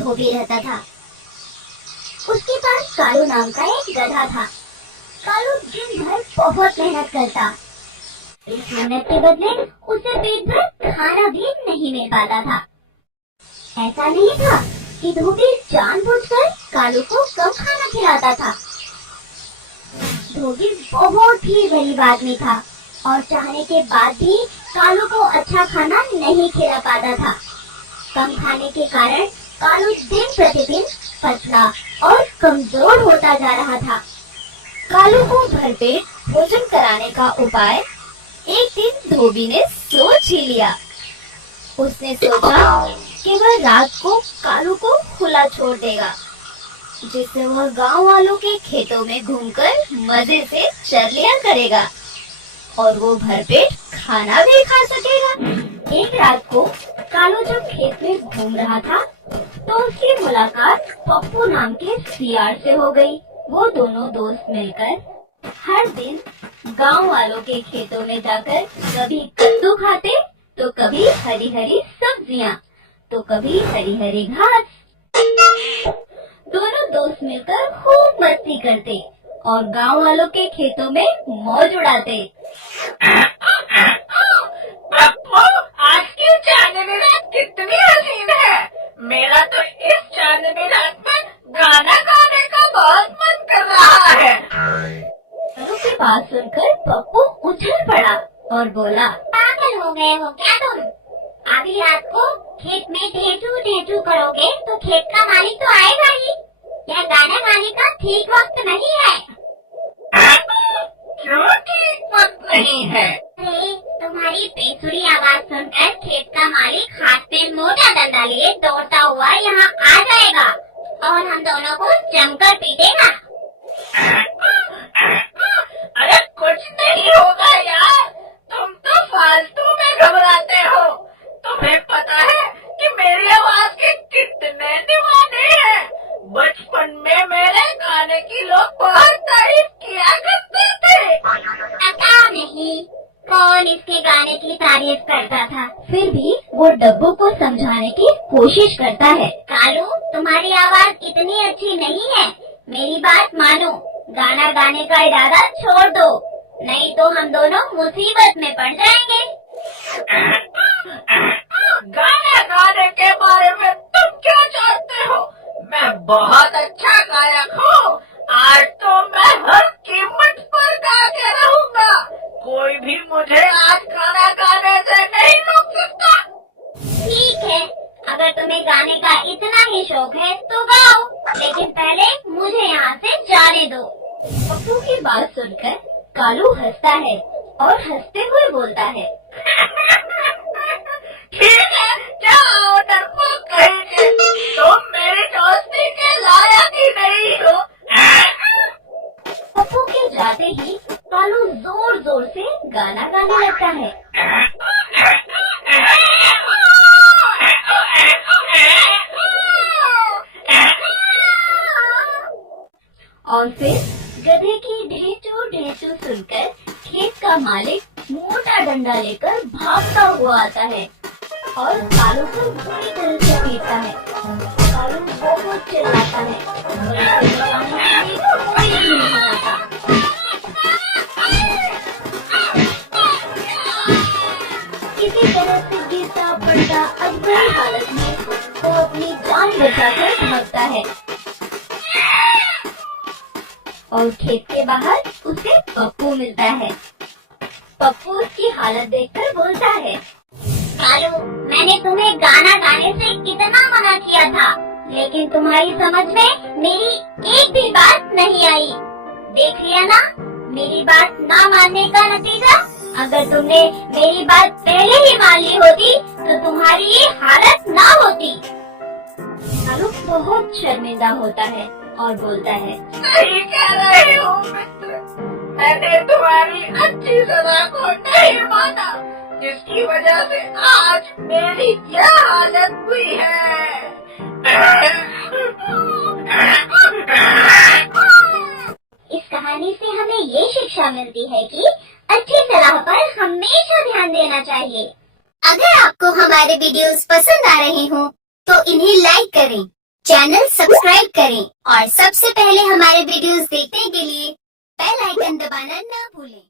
धोबी रहता था। उसके पास कालू नाम का एक गधा था। कालू दिन भर बहुत मेहनत करता। इस मेहनत के बदले उसे पेट भर खाना भी नहीं मिल पाता था। ऐसा नहीं था कि धोबी जानबूझकर कालू को कम खाना खिलाता था। धोबी बहुत ही गरीब आदमी था और चाहने के बाद भी कालू को अच्छा खाना नहीं खिला पाता था। कम खाने के कारण कालू दिन प्रतिदिन पतला और कमजोर होता जा रहा था। कालू को भरपेट भोजन कराने का उपाय एक दिन धोबी ने सोच ही लिया। उसने सोचा कि वह रात को कालू को खुला छोड़ देगा, जिससे वह गांव वालों के खेतों में घूमकर मजे से चर लिया करेगा और वो भरपेट खाना भी खा सकेगा। एक रात को कालू जब खेत में घूम रहा था तो उसकी मुलाकात पप्पू नाम के सियार से हो गई। वो दोनों दोस्त मिलकर हर दिन गांव वालों के खेतों में जाकर कभी कद्दू खाते तो कभी हरी हरी सब्जियां तो कभी हरी हरी घास। दोनों दोस्त मिलकर खूब मस्ती करते और गांव वालों के खेतों में मौज उड़ाते। पप्पू, आज की चांदनी रात कितनी हसीन है। मेरा तो इस चांदनी रात में गाना गाने का बहुत मन कर रहा है। कालू की बात सुनकर पप्पू उछल पड़ा और बोला, पागल हो गए हो क्या तुम? आधी रात को खेत में ढेंचू ढेंचू करोगे तो खेत का मालिक तो आएगा ही। यह गाना गाने का ठीक वक्त नहीं है। क्यों ठीक वक्त नहीं है? अरे तुम्हारी बेसुरी आवाज सुनकर खेत का मालिक हाथ में मोटा डंडा लिए दौड़ता हुआ यहाँ आ जाएगा और हम दोनों को जमकर पीटेगा। अरे कुछ नहीं होगा यार, तुम तो फालतू में घबराते हो। तुम्हें पता है कि मेरी आवाज के कितने दीवाने हैं। बचपन में मेरे गाने की लोग बहुत तारीफ किया करते थे। पता नहीं कौन इसके गाने की तारीफ करता था, फिर भी वो डब्बू को समझाने की कोशिश करता है। कालू, तुम्हारी आवाज इतनी अच्छी नहीं है, मेरी बात मानो। गाना गाने का इरादा छोड़ दो, नहीं तो हम दोनों मुसीबत में पड़ जाएंगे। गाना गाने के बारे में तुम क्या जानते हो? मैं बहुत अच्छा गायक हूँ। आज तो मैं हर कीमत पर गा के रहूँगा। कोई भी मुझे आज गाना गाने से नहीं रोक सकता। ठीक है, अगर तुम्हें गाने का इतना ही शौक है तो गाओ, लेकिन पहले मुझे यहाँ से जाने दो। पप्पू की बात सुनकर कालू हंसता है और हंसते हुए बोलता है, ठीक है, जाओ डरपोक कहीं के। तुम मेरी दोस्ती के लायक ही नहीं हो। पप्पू के जाते ही कालू जोर जोर से गाना गाने लगता है। और फिर गधे की ढेंचू ढेंचू सुनकर खेत का मालिक मोटा डंडा लेकर भागता हुआ आता है और कालू को बुरी तरह से पीटता है। कालू बहुत चिल्लाता है और उसे बचाने के लिए कोई भी नहीं आता। किसी तरह से गिरता पड़ता अधूरी हालत में वो अपनी जान बचाकर भागता है और खेत के बाहर उसे पप्पू मिलता है। पप्पू उसकी हालत देखकर बोलता है, कालू, मैंने तुम्हें गाना गाने से कितना मना किया था, लेकिन तुम्हारी समझ में मेरी एक भी बात नहीं आई। देख लिया ना मेरी बात ना मानने का नतीजा। अगर तुमने मेरी बात पहले ही मान ली होती तो तुम्हारी ये हालत ना होती। कालू बहुत शर्मिंदा होता है और बोलता है, सही कह रहे हो मित्र, मैंने तुम्हारी अच्छी सलाह को नहीं माना, जिसकी वजह से आज मेरी यह हालत हुई है। इस कहानी से हमें ये शिक्षा मिलती है कि अच्छी सलाह पर हमेशा ध्यान देना चाहिए। अगर आपको हमारे वीडियोस पसंद आ रहे हो तो इन्हें लाइक करें चैनल सब्सक्राइब करें और सबसे पहले हमारे वीडियोस देखने के लिए बेल आइकन दबाना ना भूलें।